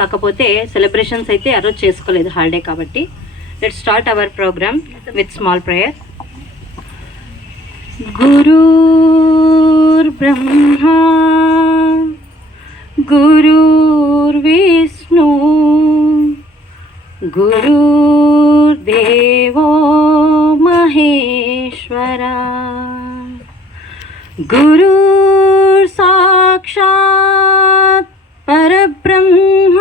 కాకపోతే సెలబ్రేషన్స్ అయితే ఆ రోజు చేసుకోలేదు హాలిడే కాబట్టి. Let's start our program with small prayer. గురుర్ బ్రహ్మా గురుర్ విష్ణు గురుర్ దేవో మహేశ్వరా గురుర్ సాక్షాత్ పరబ్రహ్మ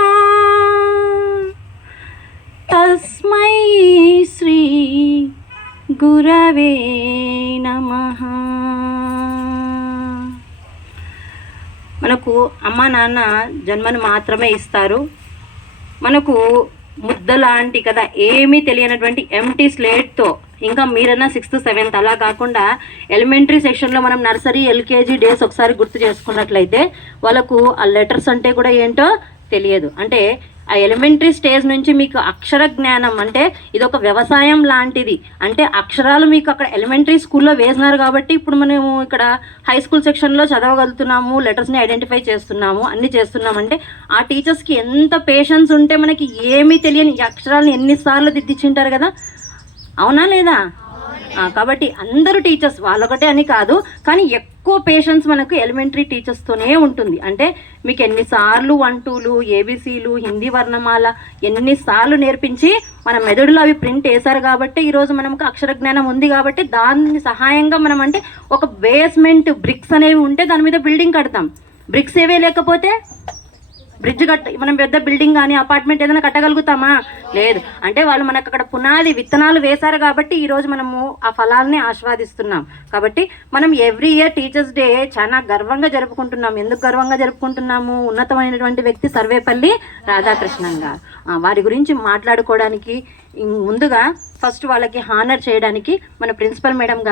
తస్మై శ్రీ గురవే నమః. మనకు అమ్మా నాన్న జన్మను మాత్రమే ఇస్తారు. మనకు ముద్ద లాంటి కదా, ఏమీ తెలియనటువంటి ఎంటీ స్లేట్తో, ఇంకా మీరన్నా 6th 7th అలా కాకుండా ఎలిమెంటరీ సెక్షన్లో మనం నర్సరీ ఎల్కేజీ డేస్ ఒకసారి గుర్తు చేసుకున్నట్లయితే వాళ్ళకు ఆ లెటర్స్ అంటే కూడా ఏంటో తెలియదు. అంటే ఆ ఎలిమెంటరీ స్టేజ్ నుంచి మీకు అక్షర జ్ఞానం అంటే ఇది ఒక వ్యవసాయం లాంటిది. అంటే అక్షరాలు మీకు అక్కడ ఎలిమెంటరీ స్కూల్లో వేసినారు కాబట్టి ఇప్పుడు మనము ఇక్కడ హై స్కూల్ సెక్షన్లో చదవగలుగుతున్నాము, లెటర్స్ని ఐడెంటిఫై చేస్తున్నాము, అన్నీ చేస్తున్నామంటే ఆ టీచర్స్కి ఎంత పేషెన్స్ ఉంటే మనకి ఏమీ తెలియని ఈ అక్షరాలను ఎన్నిసార్లు దిద్దించుంటారు కదా, అవునా లేదా? కాబట్టి అందరూ టీచర్స్ వాళ్ళొకటే అని కాదు, కానీ ఎక్కువ పేషెన్స్ మనకు ఎలిమెంటరీ టీచర్స్తోనే ఉంటుంది. అంటే మీకు ఎన్నిసార్లు 1 2లు ఏబీసీలు హిందీ వర్ణమాల ఎన్నిసార్లు నేర్పించి మన మెదడులో అవి ప్రింట్ వేశారు కాబట్టి ఈరోజు మనకు అక్షర జ్ఞానం ఉంది. కాబట్టి దాని సహాయంగా మనం అంటే ఒక బేస్మెంట్ బ్రిక్స్ అనేవి ఉంటే దాని మీద బిల్డింగ్ కడతాం. బ్రిక్స్ ఏవే లేకపోతే బ్రిడ్జ్ మనం పెద్ద బిల్డింగ్ కానీ అపార్ట్మెంట్ ఏదైనా కట్టగలుగుతామా? లేదు. అంటే వాళ్ళు మనకు అక్కడ పునాది విత్తనాలు వేశారు కాబట్టి ఈరోజు మనము ఆ ఫలాల్ని ఆస్వాదిస్తున్నాం. కాబట్టి మనం ఎవ్రీ ఇయర్ టీచర్స్ డే చాలా గర్వంగా జరుపుకుంటున్నాం. ఎందుకు గర్వంగా జరుపుకుంటున్నాము? ఉన్నతమైనటువంటి వ్యక్తి సర్వేపల్లి రాధాకృష్ణన్ గారు. వారి గురించి మాట్లాడుకోవడానికి ముందుగా ఫస్ట్ వాళ్ళకి హానర్ చేయడానికి మన ప్రిన్సిపల్ మేడం గారు